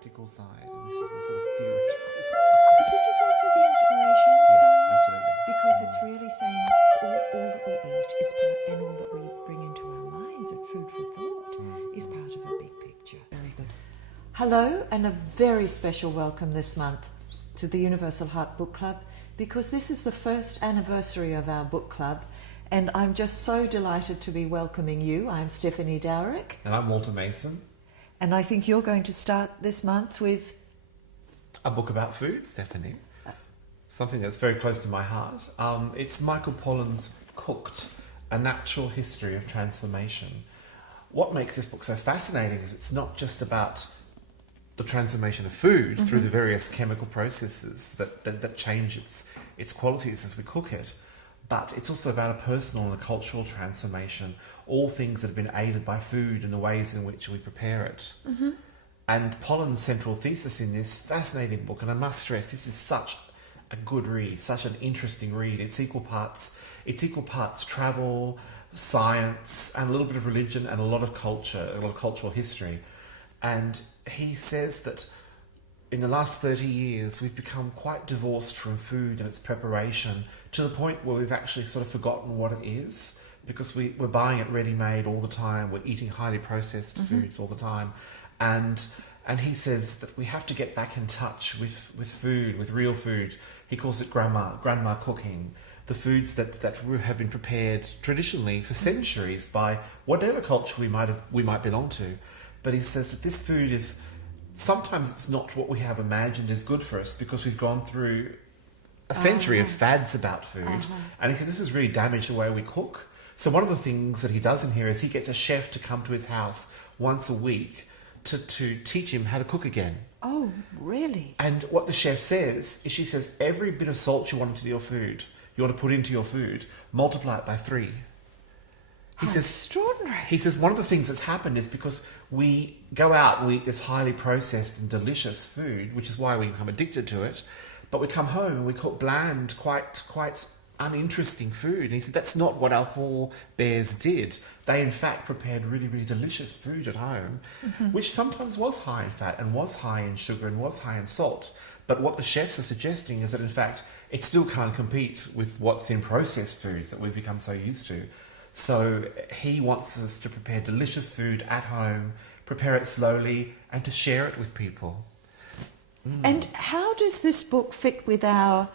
practical side, and this is the sort of theoretical side. But this is also the inspiration side. Absolutely. Because it's really saying all that we eat is part, and all that we bring into our minds, and food for thought, is part of a big picture. Very good. Hello, and a very special welcome this month to the Universal Heart Book Club, because this is the first anniversary of our book club, and I'm just so delighted to be welcoming you. I'm Stephanie Dowrick. And I'm Walter Mason. And I think you're going to start this month with... A book about food, Stephanie. Something that's very close to my heart. It's Michael Pollan's Cooked, A Natural History of Transformation. What makes this book so fascinating is it's not just about the transformation of food through the various chemical processes that change its qualities as we cook it, but it's also about a personal and a cultural transformation, all things that have been aided by food and the ways in which we prepare it. And Pollan's central thesis in this fascinating book, and I must stress, this is such a good read, such an interesting read. It's equal parts travel, science, and a little bit of religion, and a lot of culture, a lot of cultural history. And he says that in the last 30 years, we've become quite divorced from food and its preparation, to the point where we've actually sort of forgotten what it is, because we're buying it ready-made all the time. We're eating highly processed foods all the time. And he says that we have to get back in touch with food, with real food. He calls it grandma cooking. The foods that have been prepared traditionally for centuries by whatever culture we might belong to. But he says that this food is, sometimes it's not what we have imagined is good for us, because we've gone through a century of fads about food. And he said this has really damaged the way we cook. So one of the things that he does in here is he gets a chef to come to his house once a week to teach him how to cook again. Oh, really? And what the chef says is, she says, every bit of salt you want into your food, you want to put into your food, multiply it by 3. He says, extraordinary. He says one of the things that's happened is because we go out and we eat this highly processed and delicious food, which is why we become addicted to it, but we come home and we cook bland, quite uninteresting food. And he said that's not what our forebears did. They in fact prepared really, really delicious food at home, which sometimes was high in fat and was high in sugar and was high in salt. But what the chefs are suggesting is that in fact it still can't compete with what's in processed foods that we've become so used to. So he wants us to prepare delicious food at home, prepare it slowly, and to share it with people. And how does this book fit with our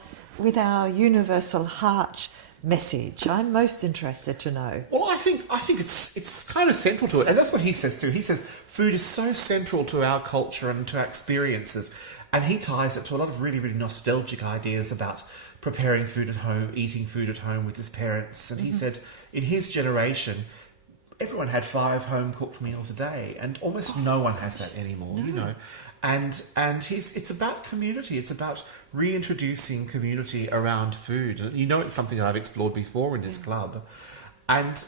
universal heart message? I'm most interested to know. Well, I think it's kind of central to it, and that's what he says too. He says food is so central to our culture and to our experiences, and he ties it to a lot of really, really nostalgic ideas about preparing food at home, eating food at home with his parents. And he said in his generation, everyone had 5 home-cooked meals a day, and almost no one has that anymore, you know. And it's about community. It's about reintroducing community around food. You know, it's something that I've explored before in this club. And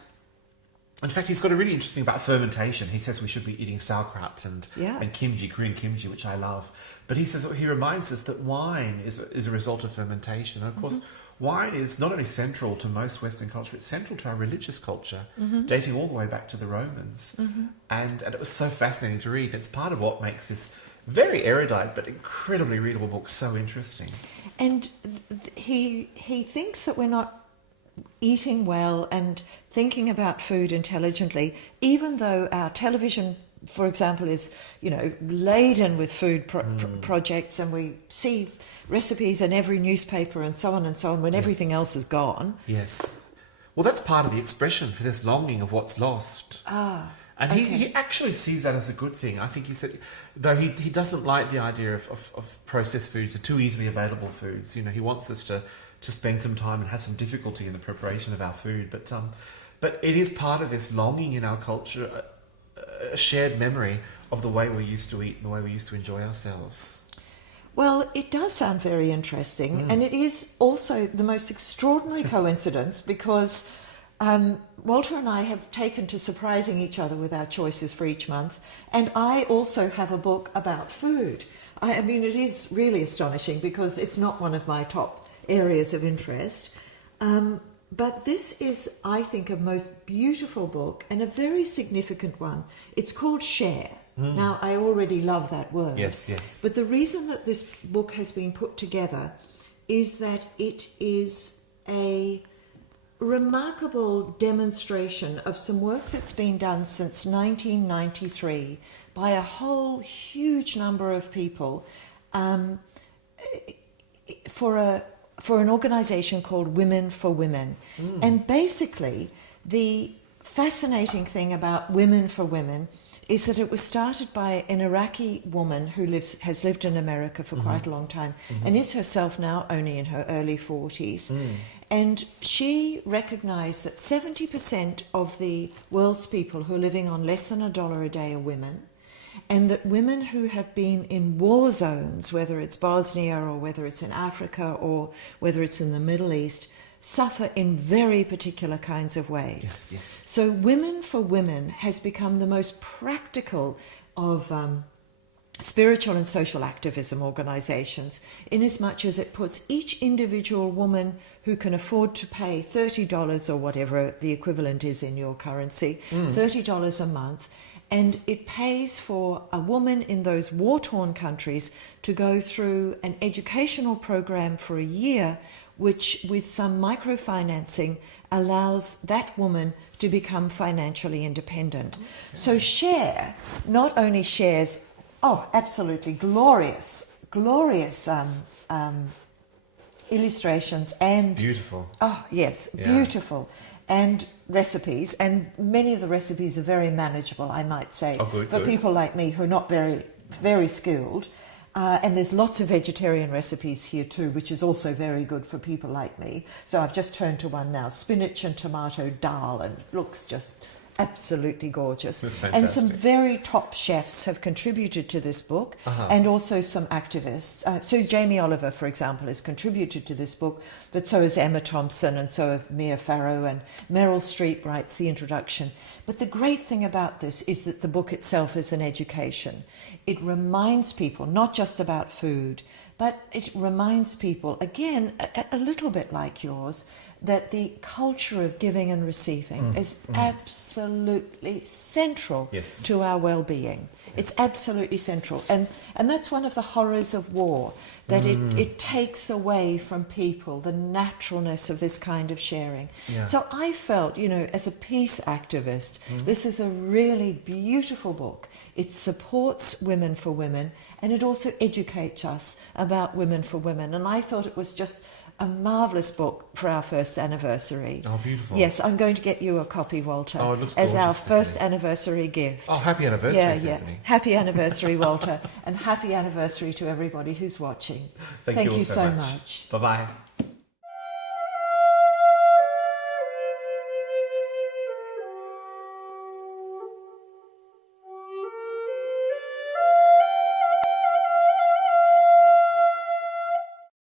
in fact, he's got a really interesting about fermentation. He says we should be eating sauerkraut and kimchi, Korean kimchi, which I love. But he says, he reminds us that wine is a result of fermentation. And of course, wine is not only central to most Western culture, it's central to our religious culture, dating all the way back to the Romans. And it was so fascinating to read. It's part of what makes this very erudite but incredibly readable book so interesting. And he thinks that we're not eating well and thinking about food intelligently, even though our television, for example, is, you know, laden with food projects, and we see recipes in every newspaper and so on when everything else is gone. Yes. Well, that's part of the expression for this longing of what's lost. And he actually sees that as a good thing. I think he said, though he doesn't like the idea of processed foods or too easily available foods. You know, he wants us to spend some time and have some difficulty in the preparation of our food. But it is part of this longing in our culture, a shared memory of the way we used to eat and the way we used to enjoy ourselves. Well, it does sound very interesting, and it is also the most extraordinary coincidence, because Walter and I have taken to surprising each other with our choices for each month, and I also have a book about food. I mean, it is really astonishing because it's not one of my top areas of interest. But this is, I think, a most beautiful book and a very significant one. It's called Share. Now, I already love that word. Yes, yes. But the reason that this book has been put together is that it is a remarkable demonstration of some work that's been done since 1993 by a whole huge number of people for an organisation called Women for Women. And basically, the fascinating thing about Women for Women is that it was started by an Iraqi woman who has lived in America for quite a long time and is herself now only in her early 40s. And she recognised that 70% of the world's people who are living on less than $1 a day are women, and that women who have been in war zones, whether it's Bosnia or whether it's in Africa or whether it's in the Middle East, suffer in very particular kinds of ways. Yes, yes. So Women for Women has become the most practical of spiritual and social activism organisations, in as much as it puts each individual woman who can afford to pay $30 or whatever the equivalent is in your currency, $30 a month, and it pays for a woman in those war-torn countries to go through an educational program for a year, which with some microfinancing allows that woman to become financially independent. So Share not only shares absolutely glorious illustrations and Beautiful. Oh yes, beautiful, and recipes, and many of the recipes are very manageable, I might say, for people like me who are not very skilled. And there's lots of vegetarian recipes here too, which is also very good for people like me. So I've just turned to one now, spinach and tomato dal, and it looks just absolutely gorgeous. And some very top chefs have contributed to this book, and also some activists. So Jamie Oliver, for example, has contributed to this book, but so has Emma Thompson, and so have Mia Farrow, and Meryl Streep writes the introduction. But the great thing about this is that the book itself is an education. It reminds people not just about food, but it reminds people, again, a little bit like yours, that the culture of giving and receiving is absolutely central to our well-being. It's absolutely central. And that's one of the horrors of war, that it takes away from people the naturalness of this kind of sharing. So I felt, as a peace activist, this is a really beautiful book. It supports Women for Women, and it also educates us about Women for Women. And I thought it was just a marvellous book for our first anniversary. Oh, beautiful. Yes, I'm going to get you a copy, Walter, it looks as our gorgeous, first anniversary gift. Oh, happy anniversary, Stephanie. Happy anniversary, Walter, and happy anniversary to everybody who's watching. Thank you all so much. Bye-bye.